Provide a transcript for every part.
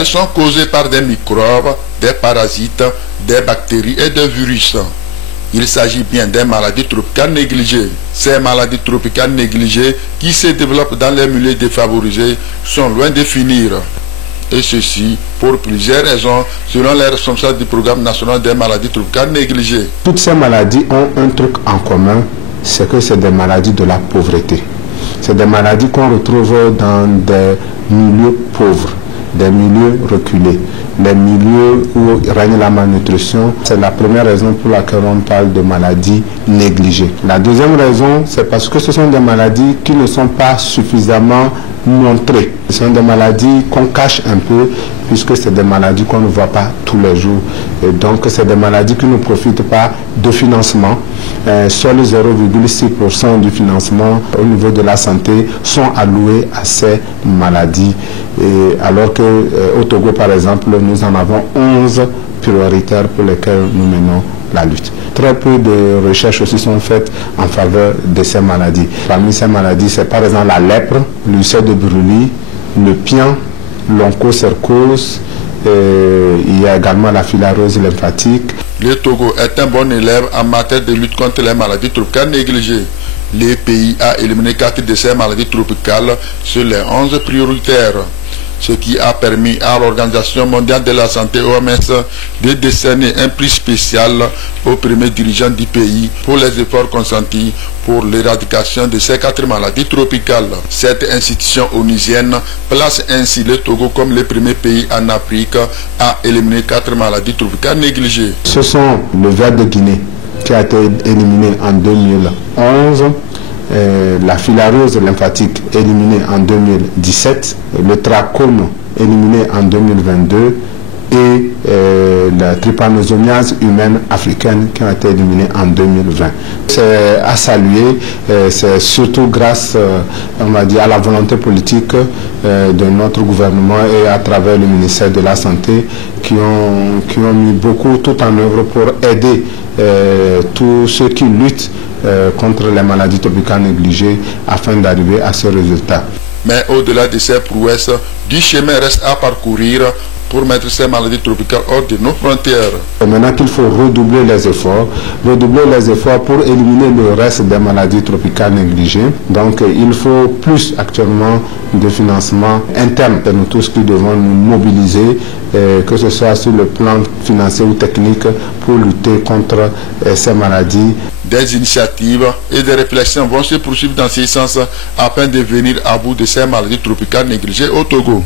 Elles sont causées par des microbes, des parasites, des bactéries et des virus. Il s'agit bien des maladies tropicales négligées. Ces maladies tropicales négligées qui se développent dans les milieux défavorisés sont loin de finir. Et ceci pour plusieurs raisons, selon les responsables du programme national des maladies tropicales négligées. Toutes ces maladies ont un truc en commun, c'est que c'est des maladies de la pauvreté. C'est des maladies qu'on retrouve dans des milieux pauvres, des milieux reculés, des milieux où règne la malnutrition. C'est la première raison pour laquelle on parle de maladies négligées. La deuxième raison, c'est parce que ce sont des maladies qui ne sont pas suffisamment montrées. Ce sont des maladies qu'on cache un peu, puisque c'est des maladies qu'on ne voit pas tous les jours. Et donc, c'est des maladies qui ne profitent pas de financement. Seuls 0,6% du financement au niveau de la santé sont alloués à ces maladies. Et alors qu'au Togo, par exemple, nous en avons 11 prioritaires pour lesquels nous menons la lutte. Très peu de recherches aussi sont faites en faveur de ces maladies. Parmi ces maladies, c'est par exemple la lèpre, l'ulcère de Brûlis, le pian, l'onchocercose, il y a également la filariose lymphatique. Le Togo est un bon élève en matière de lutte contre les maladies tropicales négligées. Le pays a éliminé 4 de ces maladies tropicales sur les 11 prioritaires, ce qui a permis à l'Organisation mondiale de la santé OMS de décerner un prix spécial aux premiers dirigeants du pays pour les efforts consentis pour l'éradication de ces 4 maladies tropicales. Cette institution onusienne place ainsi le Togo comme le premier pays en Afrique à éliminer 4 maladies tropicales négligées. Ce sont le ver de Guinée qui a été éliminé en 2011, la filariose lymphatique éliminée en 2017, le trachome éliminé en 2022 et la trypanosomiase humaine africaine qui a été éliminée en 2020. C'est à saluer, c'est surtout grâce on va dire, à la volonté politique de notre gouvernement et à travers le ministère de la Santé qui ont mis beaucoup tout en œuvre pour aider tous ceux qui luttent contre les maladies tropicales négligées afin d'arriver à ce résultat. Mais au-delà de ces prouesses, du chemin reste à parcourir pour mettre ces maladies tropicales hors de nos frontières. Maintenant qu'il faut redoubler les efforts pour éliminer le reste des maladies tropicales négligées. Donc il faut plus actuellement de financement interne. C'est nous tous qui devons nous mobiliser, que ce soit sur le plan financier ou technique, pour lutter contre ces maladies. Des initiatives et des réflexions vont se poursuivre dans ce sens afin de venir à bout de ces maladies tropicales négligées au Togo.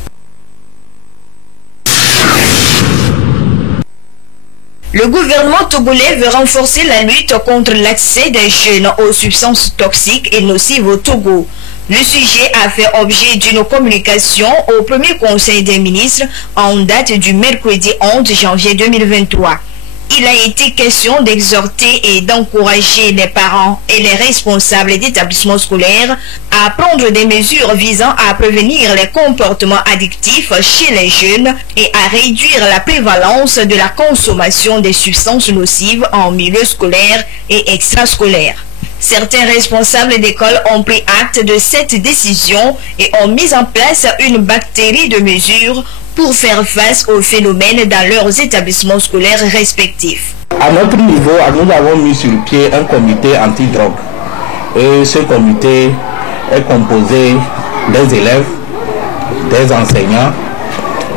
Le gouvernement togolais veut renforcer la lutte contre l'accès des jeunes aux substances toxiques et nocives au Togo. Le sujet a fait objet d'une communication au premier conseil des ministres en date du mercredi 11 janvier 2023. Il a été question d'exhorter et d'encourager les parents et les responsables d'établissements scolaires à prendre des mesures visant à prévenir les comportements addictifs chez les jeunes et à réduire la prévalence de la consommation des substances nocives en milieu scolaire et extrascolaire. Certains responsables d'école ont pris acte de cette décision et ont mis en place une batterie de mesures pour faire face au phénomène dans leurs établissements scolaires respectifs. À notre niveau, nous avons mis sur pied un comité anti-drogue. Et ce comité est composé des élèves, des enseignants,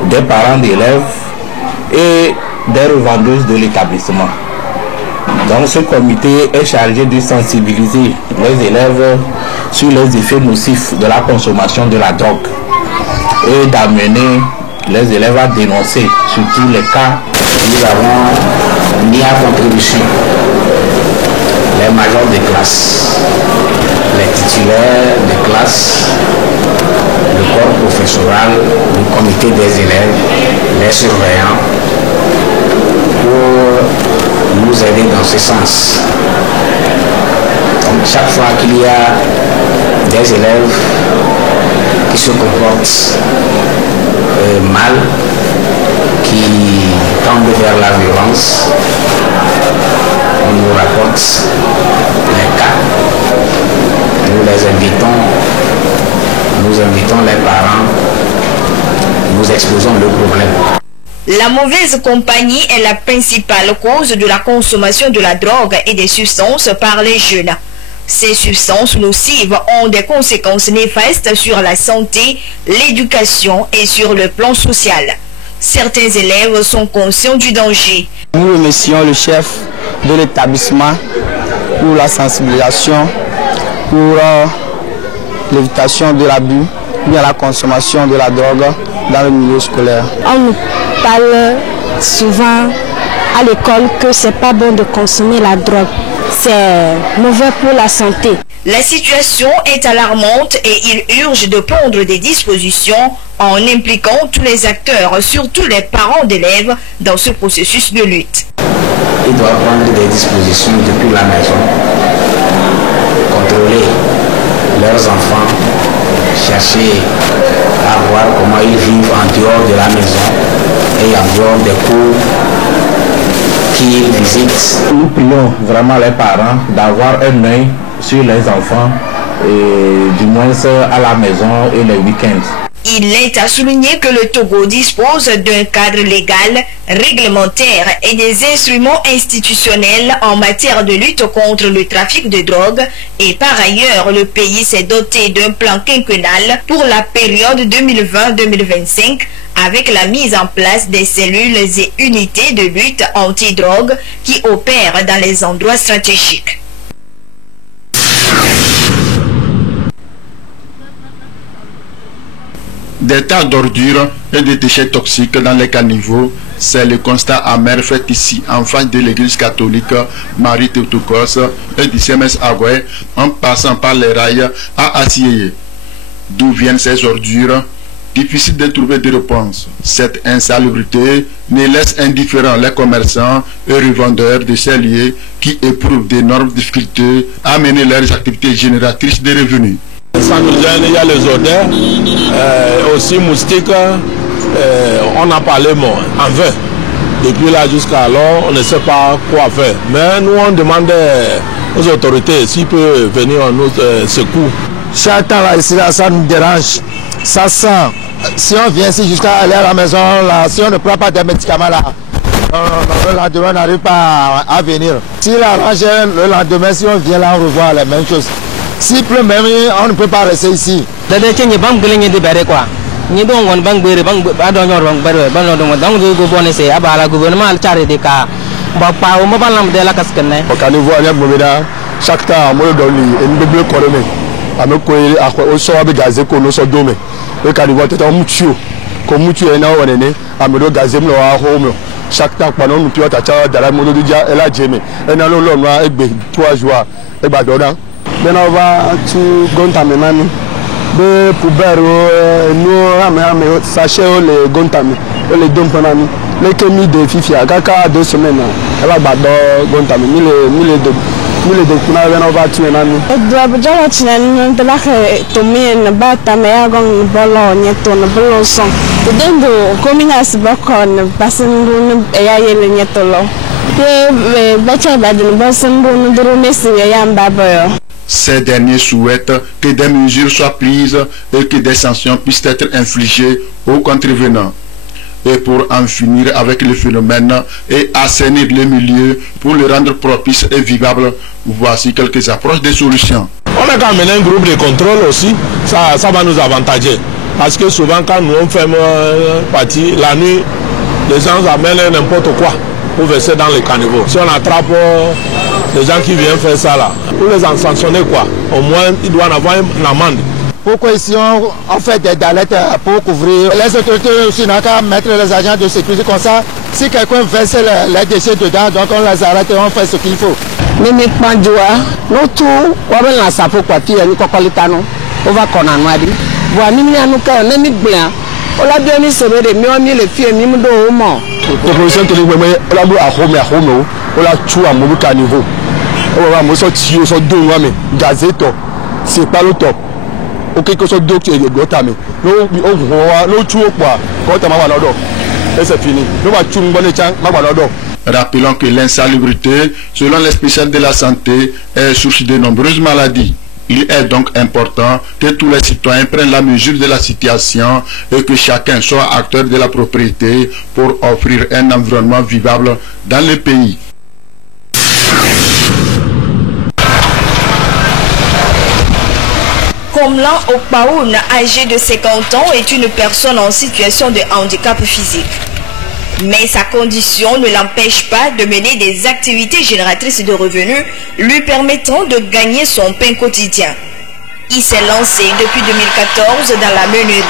des parents d'élèves et des revendeuses de l'établissement. Donc ce comité est chargé de sensibiliser les élèves sur les effets nocifs de la consommation de la drogue et d'amener les élèves à dénoncer sur tous les cas. Nous avons mis à contribution les majors de classe, les titulaires de classe, le corps professoral, le comité des élèves, les surveillants, pour nous aider dans ce sens. Donc, chaque fois qu'il y a des élèves qui se comportent mal, qui tendent vers la violence, on nous rapporte les cas. Nous invitons les parents, nous nous exposons le problème. La mauvaise compagnie est la principale cause de la consommation de la drogue et des substances par les jeunes. Ces substances nocives ont des conséquences néfastes sur la santé, l'éducation et sur le plan social. Certains élèves sont conscients du danger. Nous remercions le chef de l'établissement pour la sensibilisation, pour l'évitation de l'abus, bien la consommation de la drogue dans le milieu scolaire. On nous parle souvent à l'école que c'est pas bon de consommer la drogue. C'est mauvais pour la santé. La situation est alarmante et il urge de prendre des dispositions en impliquant tous les acteurs, surtout les parents d'élèves, dans ce processus de lutte. Ils doivent prendre des dispositions depuis la maison, contrôler leurs enfants, chercher à voir comment ils vivent en dehors de la maison et en dehors des cours qu'ils visitent. Nous prions vraiment les parents d'avoir un œil sur les enfants, et du moins à la maison et les week-ends. Il est à souligner que le Togo dispose d'un cadre légal, réglementaire et des instruments institutionnels en matière de lutte contre le trafic de drogue et par ailleurs le pays s'est doté d'un plan quinquennal pour la période 2020-2025 avec la mise en place des cellules et unités de lutte anti-drogue qui opèrent dans les endroits stratégiques. Des tas d'ordures et de déchets toxiques dans les caniveaux, c'est le constat amer fait ici en face de l'église catholique Marie Théotokos et du CMS Agoué en passant par les rails à Assieye. D'où viennent ces ordures? Difficile de trouver des réponses. Cette insalubrité ne laisse indifférents les commerçants et revendeurs de ces lieux qui éprouvent d'énormes difficultés à mener leurs activités génératrices de revenus. Ça nous gêne, il y a les odeurs, aussi moustiques, on a parlé en vain. Depuis là jusqu'à alors, on ne sait pas quoi faire. Mais nous, on demande aux autorités s'ils peuvent venir en notre secours. Chaque temps là, ici, là, ça nous dérange. Ça sent. Si on vient ici jusqu'à aller à la maison, là, si on ne prend pas des médicaments là, le lendemain, on n'arrive pas à venir. Si là, le lendemain, si on vient là, on revoit les mêmes choses. S'il pleut même, on ne peut pas rester ici. Chaque temps, on donne une bébé coronée. On sort avec gazé qu'on nous sort domé. Le caniveau est en mutuo. Comme mutuo est en année, à me gazé me à home. Chaque temps, pendant nous pilote à Tchad, dans la mono de Dia, elle a Jémé. Et dans le long, avec 3 jours, et Badona. Then over to Gontamemani. De Poubero, nous ramène sachet les Gontami, les Dompanami. Les Kémi de Fifia, Kaka 2 semaines. Elle a battu Gontami, 1000 de kuna vena va tu nani do jala tinan de la to men bata me agon bolo nyeto no bolo son dendo kominas bakon basendu ya yele nyeto lo pe bacha badin basendu no duro mesi ya mbaboyo. Ces derniers souhaitent que des mesures soient prises et que des sanctions puissent être infligées aux contrevenants. Et pour en finir avec le phénomène et assainir le milieu pour le rendre propice et vivable, voici quelques approches des solutions. On a quand même un groupe de contrôle aussi, ça va nous avantager. Parce que souvent quand nous on fait partie, la nuit, les gens amènent n'importe quoi pour verser dans les caniveaux. Si on attrape les gens qui viennent faire ça là, pour les en sanctionner quoi, au moins ils doivent avoir une amende. Pourquoi ici on fait des galettes pour couvrir? Les autorités aussi n'ont qu'à mettre les agents de sécurité comme ça. Si quelqu'un verse les déchets dedans, donc on les arrête et on fait ce qu'il faut. Mimi Pandjoa, nous tout, on va lancer pour quoi tu es nous cocolitano, on va qu'on en a dit. Voilà, nous n'avons qu'un nez blanc. On a bien mis sur les miens, les filles, nous nous donnons. Proposition que nous avons, on a beau à home, on a tout à mon caniveau. On va me sortir, on sort deux mois, mais gazette, c'est pas le top. Ok, que ce docteur est gotami. Nous, nous tuons quoi? Quand on va là-dedans. Et c'est fini. Nous va tuer un bon échange, on va là-dedans. Rappelons que l'insalubrité, selon les spécialistes de la santé, est source de nombreuses maladies. Il est donc important que tous les citoyens prennent la mesure de la situation et que chacun soit acteur de la propriété pour offrir un environnement vivable dans le pays. Komlan Okpaoun, âgé de 50 ans, est une personne en situation de handicap physique. Mais sa condition ne l'empêche pas de mener des activités génératrices de revenus lui permettant de gagner son pain quotidien. Il s'est lancé depuis 2014 dans la meunerie.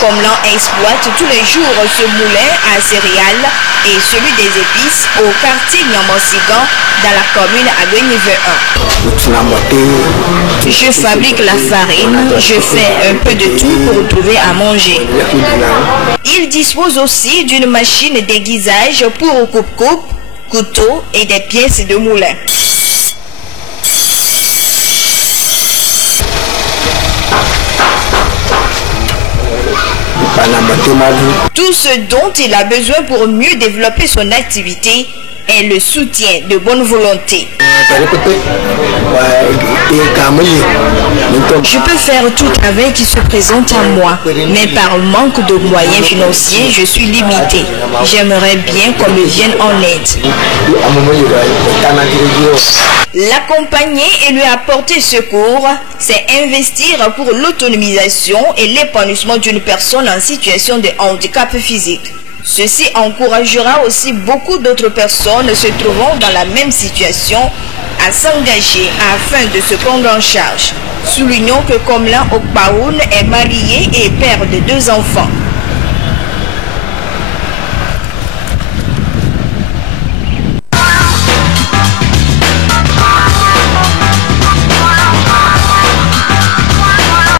Komlan exploite tous les jours ce moulin à céréales et celui des épices au quartier Nyamansigan dans la commune Aguenive 1. Je fabrique la farine, je fais un peu de tout pour trouver à manger. Il dispose aussi d'une machine d'aiguisage pour coupe-coupe, couteau et des pièces de moulin. Tout ce dont il a besoin pour mieux développer son activité est le soutien de bonne volonté. Je peux faire tout travail qui se présente à moi, mais par manque de moyens financiers, je suis limité. J'aimerais bien qu'on me vienne en aide. L'accompagner et lui apporter secours, c'est investir pour l'autonomisation et l'épanouissement d'une personne en situation de handicap physique. Ceci encouragera aussi beaucoup d'autres personnes se trouvant dans la même situation à s'engager afin de se prendre en charge. Soulignons que Komlan Okpaoun est marié et père de 2 enfants.